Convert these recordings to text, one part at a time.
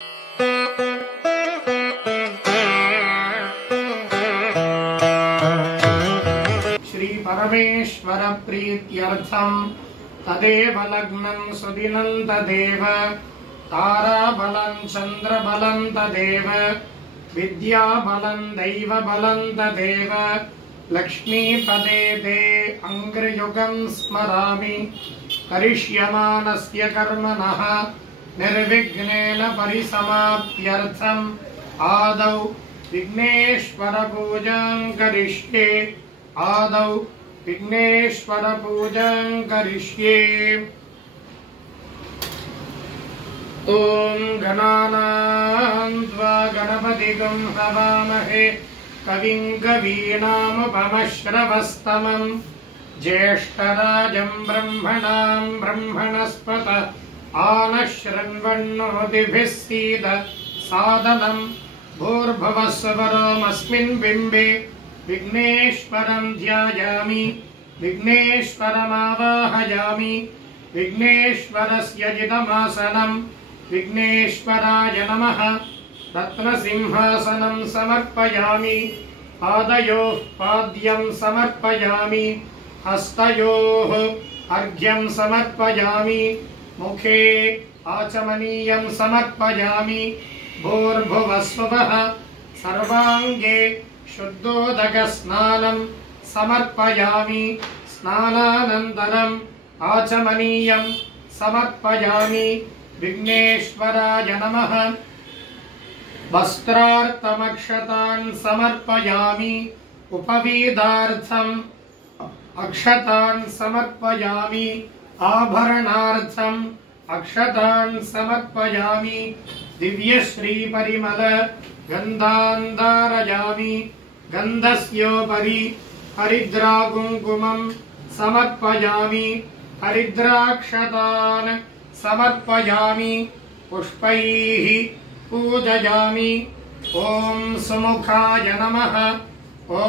श्री परमेश्वर प्रीत्यर्थं तदेव लग्नं सुदिनं तदेव ताराबलं चन्द्रबलं तदेव विद्याबलं दैवबलं तदेव लक्ष्मीपदे ते अङ्घ्रियुगं स्मरामि करिष्यमाणस्य कर्मणः निर्विघ्नेन परिसमाप्त्यर्थम् आदौ विघ्नेश्वर पूजां करिष्ये आदौ विघ्नेश्वर पूजां करिष्ये। ॐ गणानां त्वा गणपतिगं हवामहे कविं कवीनामुपमश्रवस्तमं ज्येष्ठराजं ब्रह्मणां ब्रह्मणस्पत आनशृण्वन्नोतिभिः सीद सादनं भूर्भुवस्सुवरोऽस्मिन् बिम्बे विघ्नेश्वरं ध्यायामि विघ्नेश्वरमावाहयामि विघ्नेश्वरस्य जितमासनं विघ्नेश्वराय नमः। रत्नसिंहासनं समर्पयामि पादयोः पाद्यं समर्पयामि हस्तयोः अर्घ्यं समर्पयामि मुखे आचमनीयं समर्पयामि भूर्भुवस्सुवः सर्वाङ्गे शुद्धोदकस्नानं समर्पयामि स्नानानन्तरम् आचमनीयं समर्पयामि विघ्नेश्वराय नमः। वस्त्रार्थमक्षतान् समर्पयामि उपवीदार्थम् अक्षतान् समर्पयामि आभरणार्थम् अक्षतान् समर्पयामि दिव्यश्रीपरिमल गन्धान् धारयामि गन्धस्योपरि हरिद्राकुङ्कुमं समर्पयामि हरिद्राक्षतान् समर्पयामि पुष्पैः पूजयामि। ॐ सुमुखाय नमः ॐ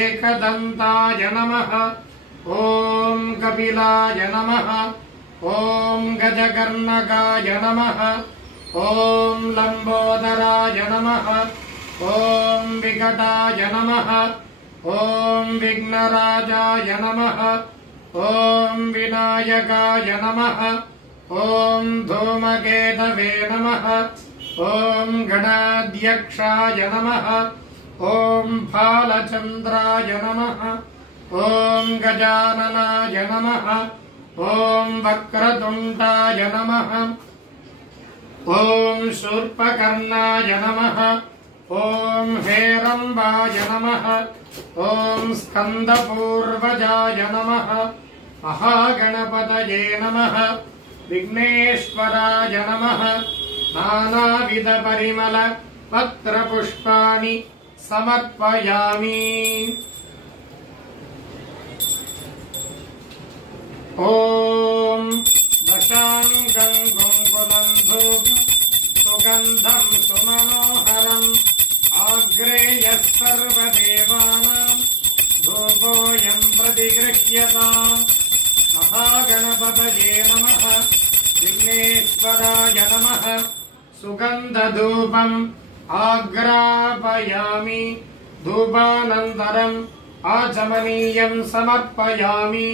एकदन्ताय नमः ॐ कपिलाय नमः ॐ गजकर्णकाय नमः ॐ लम्बोदराय नमः ॐ विकटाय नमः ॐ विघ्नराजाय नमः ॐ विनायकाय नमः ॐ धूमकेतवे नमः ॐ गणाध्यक्षाय नमः ॐ फालचन्द्राय नमः ॐ गजाननाय नमः ॐ वक्रतुण्डाय नमः ॐ शूर्पकर्णाय नमः ॐ हेरम्बाय नमः ॐ स्कन्दपूर्वजाय नमः महागणपतये नमः विघ्नेश्वराय नमः। नानाविधपरिमल पत्रपुष्पाणि समर्पयामि। ॐ दशाङ्गं कुङ्कुमं धूपं सुगन्धं सुमनोहरम् आग्रेयः सर्वदेवानां धूपोऽयं प्रतिगृह्यताम्। महागणपतये नमः विघ्नेश्वराय नमः। सुगन्धधूपम् आग्रापयामि धूपानन्तरम् आचमनीयं समर्पयामि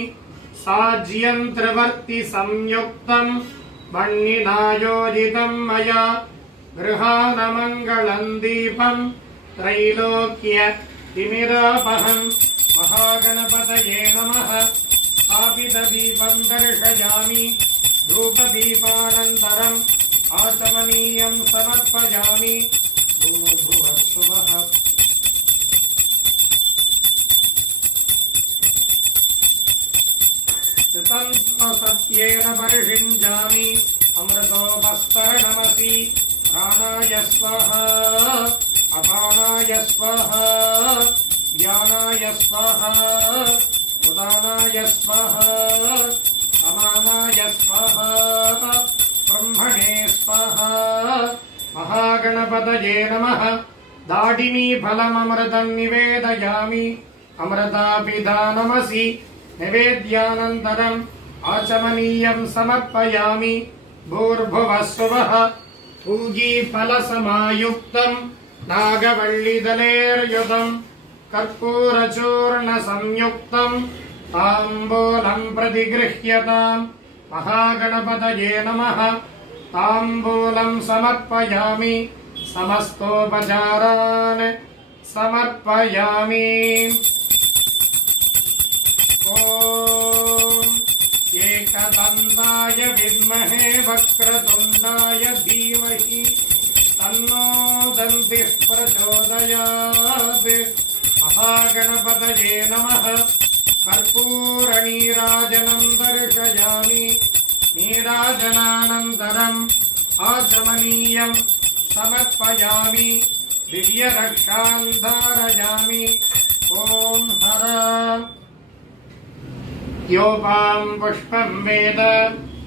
साज्यं त्रिवर्ति संयुक्तं वह्निनायोजितं मया गृहानमङ्गलं दीपं त्रैलोक्य तिमिरापहं। महागणपतये नमः। स्थापितदीपं दर्शयामि धूपदीपानन्तरम् आचमनीयं समर्पयामि भूर्भुवस्सुवः ऋतं सत्येन परिषिञ्जामि अमृतोपस्तरणमसि प्राणाय स्वाहा अपानाय स्वाहा ज्ञानाय स्वाहा उदानाय स्वाहा समानाय स्वाहा ब्रह्मणे स्वाहा। महागणपतये नमः। दाडिमी फलममृतं निवेदयामि अमृतापिधानमसि निवेद्यानन्तरम् आचमनीयं समर्पयामि भूर्भुवस्सुवः पूगीफलसमायुक्तम् नागवल्लिदलेर्युतम् कर्पूरचूर्णसंयुक्तम् ताम्बूलम् प्रतिगृह्यताम्। महागणपतये नमः। ताम्बूलम् समर्पयामि। समस्तोपचारान् समर्पयामि। ॐ एकदन्ताय विद्महे वक्रतुण्डाय धीमहि तन्नो दन्तिः प्रचोदयात्। महागणपतये नमः। कर्पूरनीराजनम् दर्शयामि। नीराजनानन्तरम् आचमनीयम् समर्पयामि। दिव्यरक्षान् धारयामि। ॐ हर योपाम् पुष्पम् वेद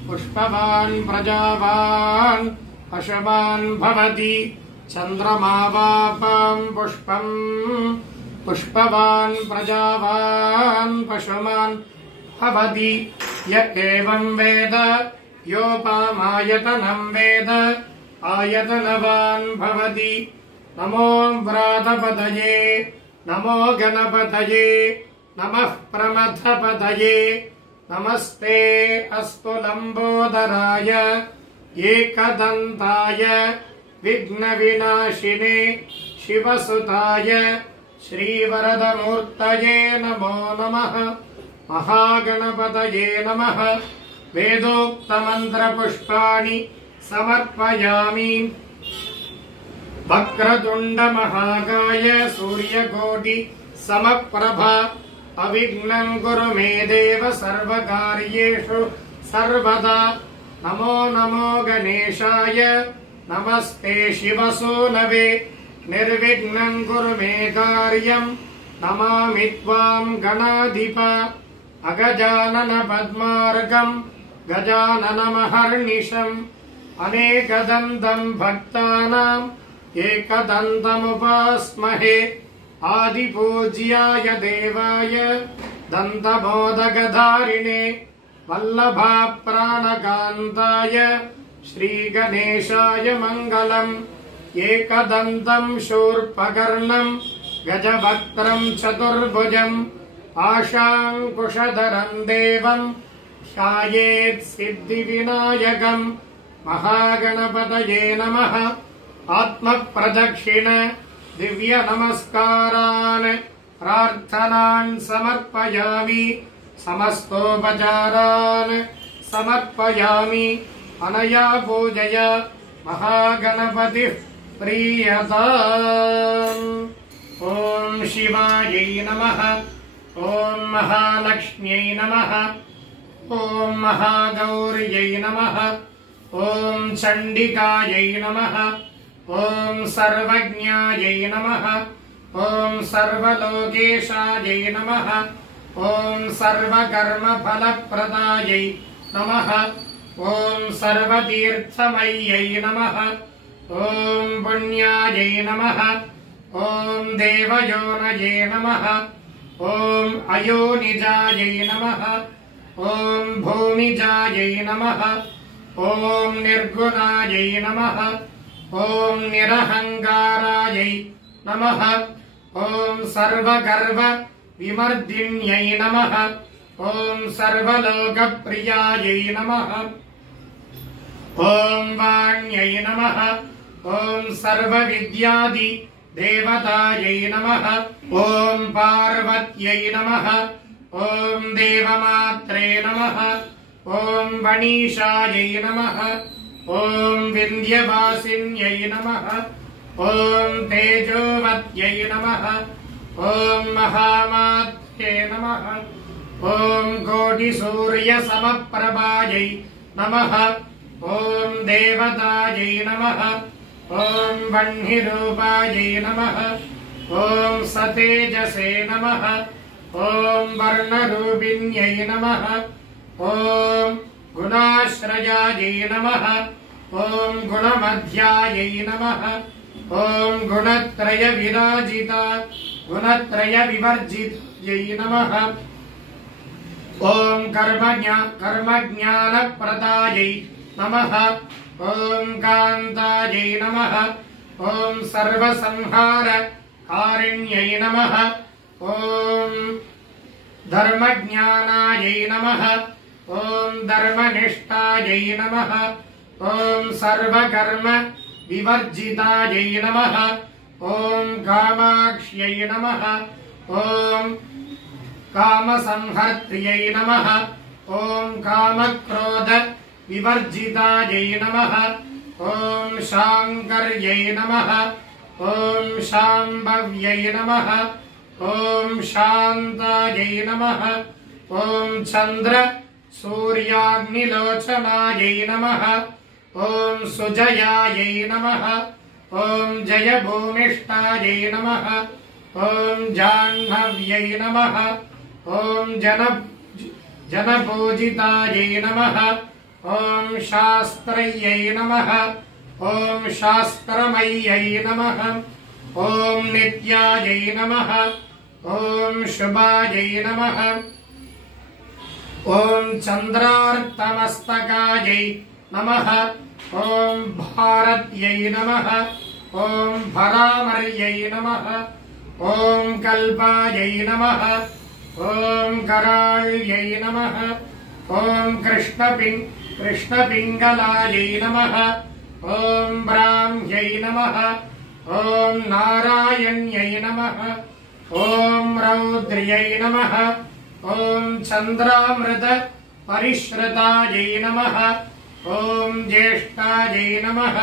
पुष्पवान् प्रजावान् पशवान् भवति। चन्द्रमावापाम् पुष्पम् पुष्पवान् प्रजावान् पशुमान् भवति। य एवम् वेद योपामायतनम् वेद आयतनवान् भवति। नमो व्रातपतये नमो गणपतये नमः प्रमथपतये। नमस्ते अस्तु लम्बोदराय एकदन्ताय विघ्नविनाशिने शिवसुताय श्रीवरदमूर्तये नमो नमः। महागणपतये नमः। वेदोक्तमन्त्रपुष्पाणि समर्पयामि। वक्रतुण्डमहाकाय सूर्यकोटि समप्रभ अविघ्नं कुरु मे देव सर्वकार्येषु सर्वदा। नमो नमो गणेशाय नमस्ते शिवसूनवे निर्विघ्नं कुरु मे कार्यम् नमामि त्वाम् गणाधिप। अगजानन पद्मार्गम् गजाननमहर्निशम् अनेकदन्तम् भक्तानाम् एकदन्तमुपास्महे। आदिपूज्याय देवाय दन्तमोदकधारिणे वल्लभाप्राणकान्ताय श्रीगणेशाय मङ्गलम्। एकदन्तम् शूर्पकर्णम् गजवक्त्रम् चतुर्भुजम् आशाङ्कुशधरम् देवम् ध्यायेत् सिद्धिविनायकम्। महागणपतये नमः। आत्मप्रदक्षिण दिव्यनमस्कारान् प्रार्थनान् समर्पयामि। समस्तोपचारान् समर्पयामि। अनया पूजया महागणपतिः प्रीयताम्। ॐ शिवायै नमः। ॐ महालक्ष्म्यै नमः। ॐ महागौर्यै नमः। ॐ चण्डिकायै नमः। ॐ सर्वज्ञायै नमः। ॐ सर्वलोकेशायै नमः। ॐ सर्वकर्मफलप्रदायै नमः। ॐ सर्वतीर्थमय्यै नमः। ॐ पुण्यायै नमः। ॐ देवयोनये नमः। ॐ अयोनिजायै नमः। ॐ भूमिजायै नमः। ॐ निर्गुणायै नमः। ॐ निरहङ्कारायै नमः। ॐ सर्वगर्व विमर्दिन्यै नमः। ॐ सर्वलोकप्रियायै नमः। ॐ वाण्यै नमः। ॐ सर्वविद्यादि देवतायै नमः। ॐ पार्वत्यै नमः। ॐ देवमात्रे नमः। ॐ वणीशायै नमः। ॐ विन्ध्यवासिन्यै नमः। ॐ तेजोवत्यै नमः। ॐ महामात्रे नमः। ॐ कोटिसूर्यसमप्रभायै नमः। ॐ देवतायै नमः। ॐ वह्निरूपायै नमः। ॐ सतेजसे नमः। ॐ वर्णरूपिण्यै नमः। ॐ गुणाश्रयायै नमः। ॐ गुणमध्यायै नमः। ॐ गुणत्रयविराजिता गुणत्रयविवर्जित्यै नमः। ॐ कर्मज्ञानप्रदायै नमः। ॐ कान्तायै नमः ॐ सर्वसंहार कारिण्यै नमः ॐ धर्मज्ञानायै नमः ॐ धर्मनिष्ठायै नमः ॐ सर्वकर्म विवर्जितायै नमः ॐ कामाक्ष्यै नमः ॐ कामसंहर्त्यै नमः ॐ कामक्रोध विवर्जितायै नमः ॐ शाङ्कर्यै नमः ॐ शाम्भव्यै नमः ॐ शान्तायै नमः ॐ चन्द्र सूर्याग्निलोचनायै नमः ॐ सुजयायै नमः ॐ जयभूमिष्ठायै नमः ॐ जाह्नव्यै नमः ॐ जनपूजितायै नमः ॐ शास्त्रयै नमः ॐ शास्त्रमय्यै नमः ॐ नित्यायै नमः ॐ शुभायै नमः ॐ चन्द्रार्तमस्तकायै नमः ॐ भारत्यै नमः ॐ भरामर्यै नमः ॐ कल्पायै नमः ॐ कराळ्यै नमः ॐ कृष्णपिङ्गलायै नमः ॐ ब्राह्म्यै नमः ॐ नारायण्यै नमः ॐ रौद्र्यै नमः ॐ चन्द्रामृत परिश्रुतायै नमः ॐ ज्येष्ठायै नमः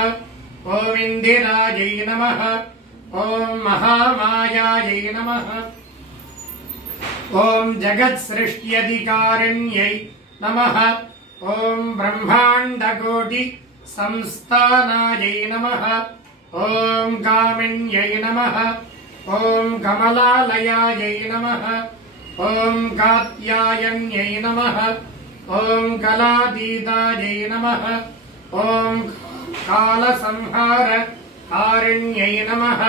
ॐ इन्दिरायै नमः ॐ महामायायै नमः ॐ जगत्सृष्ट्यधिकारिण्यै नमः ॐ ब्रह्माण्डकोटि संस्थानायै नमः ॐ कामिन्यै नमः ॐ कमलालयायै नमः ॐ कात्यायन्यै नमः ॐ कलातीतायै नमः ॐ कालसंहार कारिण्यै नमः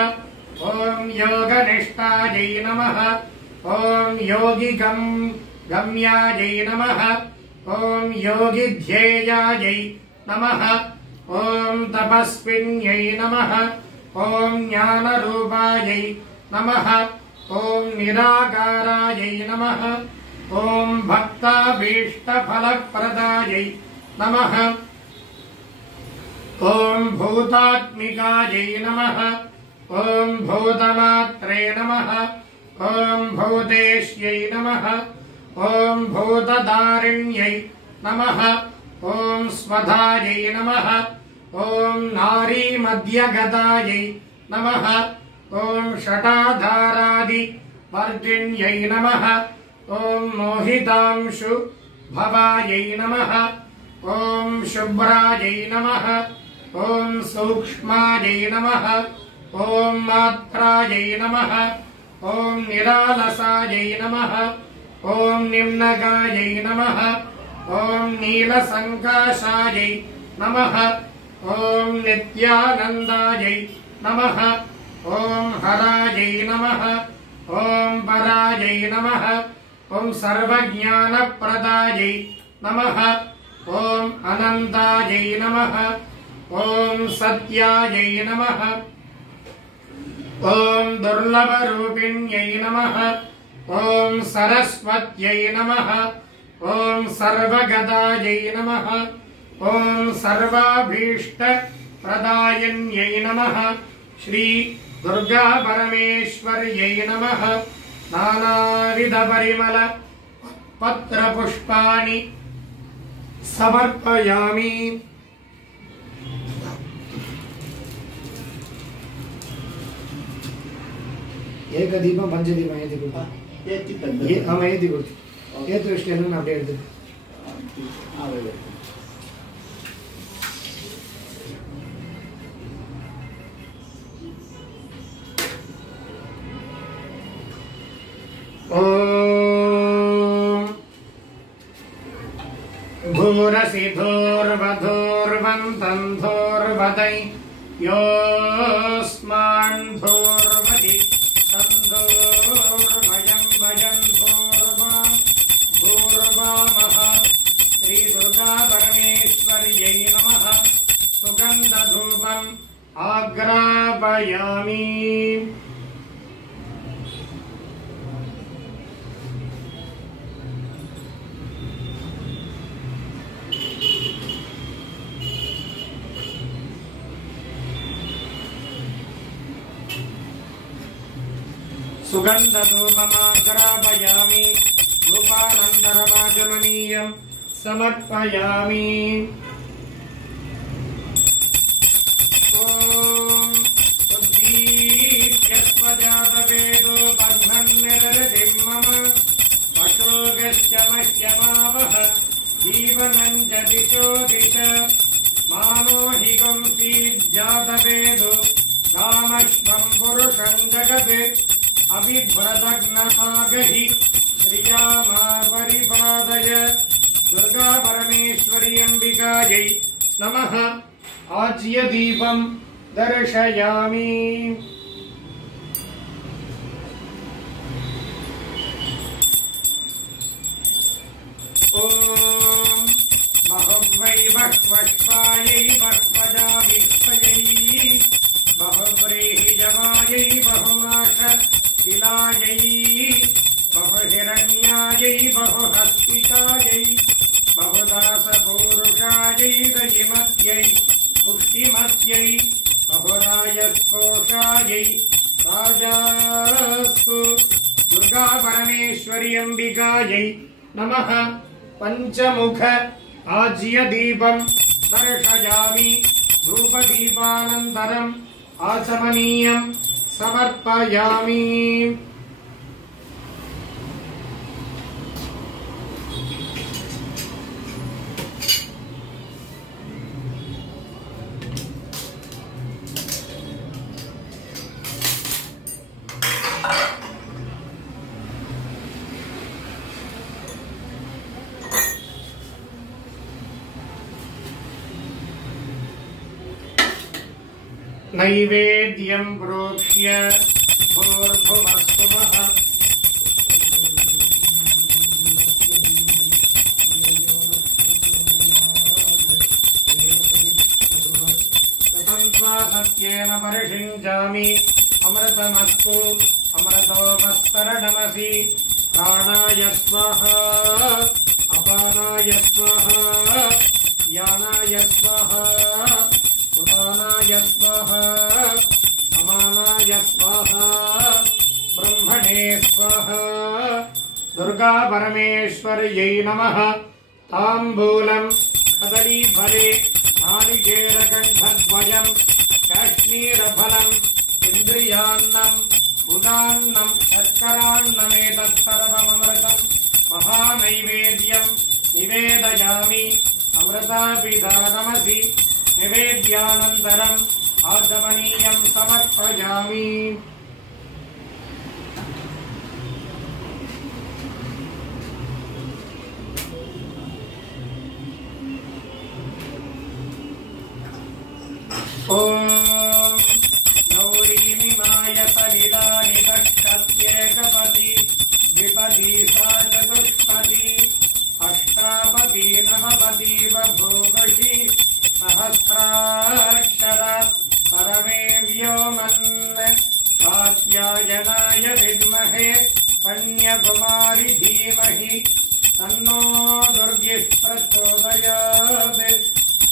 ॐ योगनिष्ठायै नमः ॐ योगिगम्यायै नमः ॐ योगिध्येयायै नमः ॐ तपस्विन्यै नमः ॐ ज्ञानरूपायै नमः ॐ निराकारायै नमः ॐ भक्ताभीष्टफलप्रदायै नमः ॐ भूतात्मिकायै नमः ॐ भूतमात्रे नमः ॐ भूतेश्यै नमः ॐ भूतधारिण्यै नमः ॐ स्वधायै नमः ॐ नारीमध्यगतायै नमः ॐ षटाधारादिवर्गिण्यै नमः ॐ मोहितांशु भवायै नमः ॐ शुभ्रायै नमः ॐ सूक्ष्मायै नमः ॐ मात्रायै नमः ॐ निरालसायै नमः ॐ निम्नगायै नमः ॐ नीलसङ्काशायै नमः ॐ नित्यानन्दायै नमः ॐ हरायै नमः ॐ परायै नमः ॐ सर्वज्ञानप्रदायै नमः ॐ अनन्तायै नमः ॐ सत्यायै नमः ॐ दुर्लभरूपिण्यै नमः ॐ सरस्वत्यै नमः ॐ सर्वगदायै नमः ॐ सर्वाभीष्टप्रदायिन्यै नमः श्री दुर्गा परमेश्वर्यै नमः नानाविधपरिमल पत्रपुष्पाणि समर्पयामि। ఏకదీపం పంచదీపం ఏది గుర్తు ఏది గుర్తు ఏ దృష్టి అప్పుడే ఎడుతుంది भूरसि धूर्वधूर्वन्तं धूर्वदै योऽस्मान् धूर्वदि तन्धूर्वयं वयं धूर्वामः। श्री दुर्गा परमेश्वर्यै नमः। ग्रापयामि। सुगन्धधूपमाग्रापयामि। धूपानन्तरमाचमनीयं समर्पयामि। जातवेदो बन्धन्निर्वृतिं मम अशोकश्च मह्यमावह जीवनं च दिशो दिश मानोहिकं सीज्जातवेदो कामश्वं पुरुषं जगत् अभिभ्रदग्नतागहि श्रिया मा परिपादय। दुर्गा परमेश्वरी अम्बिकायै नमः। आज्य दीपं दर्शयामि। बहुवै बह्वश्वायै बह्वजाविष्वयै बहुव्रीहि जवायै बहुमाश शिलायै बहुहिरण्यायै बहुहस्तिकायै बहुदासपूरुषायै दयिमत्यै पुष्टिमत्यै बहुरायस्कोशायै राजास्तु। दुर्गा परमेश्वरी अम्बिकायै नमः। पंचमुख आज्य दीपं दर्शयामि। धूपदीपानन्तरम् आचमनीयं समर्पयामि। नैवेद्यं प्रोक्ष्य भूर्भुवस्सुवः। सत्येन परिषिञ्चामि अमृतमस्तु अमृतोपस्तरणमसि। प्राणाय स्वाहा अपानाय स्वाहा यानाय स्वाहा उदानाय स्वाहा समानाय स्वाहा ब्रह्मणे स्वाहा। दुर्गा परमेश्वर्यै नमः। ताम्बूलं कदलीफले नारिकेलकण्ठद्वयं काश्मीरफलम् इन्द्रियान्नम् उदान्नं शर्करान्नमेतत्सर्वममृतम् महानैवेद्यं निवेदयामि। अमृताभिधानमसि निवेद्यानन्तरम् आचमनीयं समर्पयामि। ॐ गौरीमिमाय सलिलानि दक्षत्येकपति द्विपदी सा चतुष्पदी अष्टापदी नवपदी बभूवषि सहस्राक्षर परमे व्योमन्। कात्यायनाय विद्महे कन्याकुमारी धीमहि तन्नो दुर्गिः प्रचोदयात्।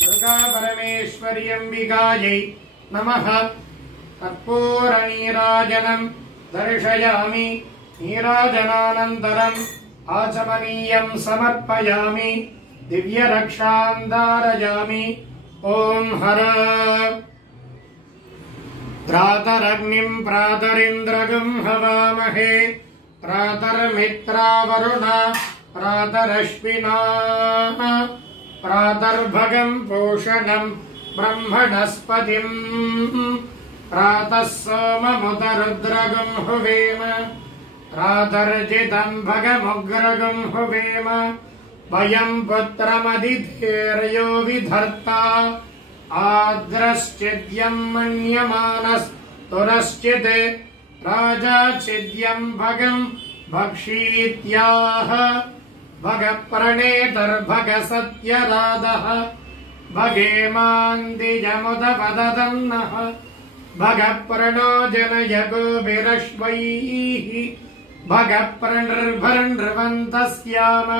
दुर्गा परमेश्वरी अम्बिकायै नमः। कर्पूरनीराजनं दर्शयामि। नीराजनानन्तरम् आचमनीयं समर्पयामि। दिव्यरक्षां धारयामि। ॐ हर प्रातरग्निं प्रातरिन्द्रगं हवामहे। प्रातर्मित्रावरुण प्रातरश्विना प्रातर्भगं पूषणं ब्रह्मणस्पतिं प्रातः सोममुदरुद्रगं हुवेम। प्रातर्जितं भगमुग्रगं हुवेम। वयं पुत्रमदितेर्यो विधर्ता आद्रश्चिद्यं मन्यमानस्तुरश्चित् राजाचिद्यं भगं भक्षीत्याह। भगप्रणेतर्भग सत्यराधः भगेमान्दिजमुदपदन्नः भगप्रणो जनय गोभिरश्वैः भगप्रणर्भरन्नृवन्तस्याम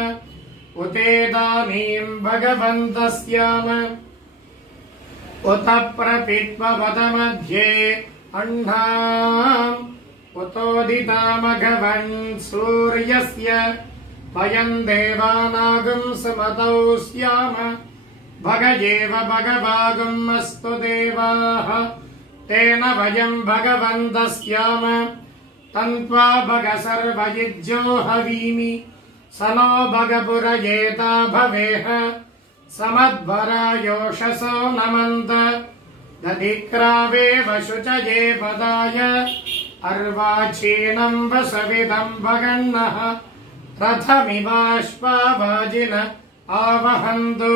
उतेदानीं भगवन्तस्याम उत प्रपीत्ववदमध्ये अह्नाम् उतोदितामघवन् सूर्यस्य वयं देवानागं समतौ स्याम भगयेव भगवागम् अस्तु देवाः तेन वयं भगवन्तः स्याम तन्त्वा भग सर्वयुज्यो हवीमि स नो भगपुरयेता भवेह समद्भरायोषसो नमन्त दधिक्रावेव शुचये पदाय अर्वाचीनं वसविदं भगन्नः रथमिवाश्वावाजिन आवहन्तु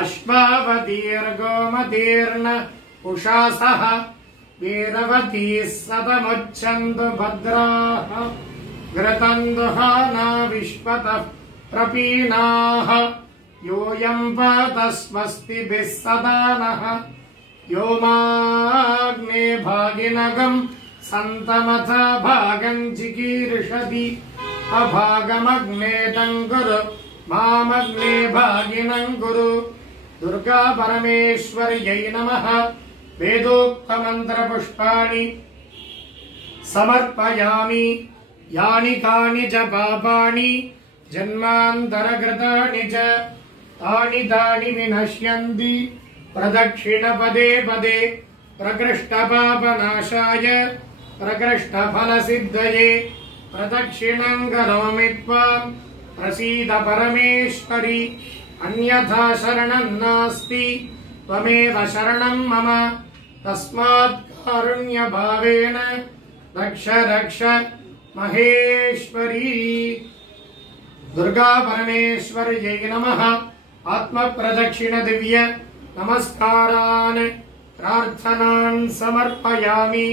अश्वावतीर्गोमतीर्न उषासः वीरवतीः सतमुच्छन्तु भद्राः घृतं दुहाना विश्वतः प्रपीनाः यूयं पात स्वस्तिभिः सदा नः यो माग्ने भागिनगम् सन्तमथ भागं चिकीर्षति अभागमग्ने तङ्कुरु मामग्ने भागिनं कुरु दुर्गा परमेश्वर्यै नमः वेदोक्तमन्त्रपुष्पाणि समर्पयामि यानि कानि च पापानि जन्मान्तरकृतानि च तानि तानि विनश्यन्ति प्रदक्षिणपदे पदे प्रकृष्टपापनाशाय प्रकृष्टफलसिद्धये प्रदक्षिणं करोमि त्वां प्रसीद परमेश्वरि अन्यथा शरणं नास्ति त्वमेव शरणं मम तस्मात् कारुण्यभावेन रक्ष रक्ष महेश्वरी दुर्गा परमेश्वर्यै नमः आत्मप्रदक्षिण दिव्य नमस्कारान् प्रार्थनान् समर्पयामि।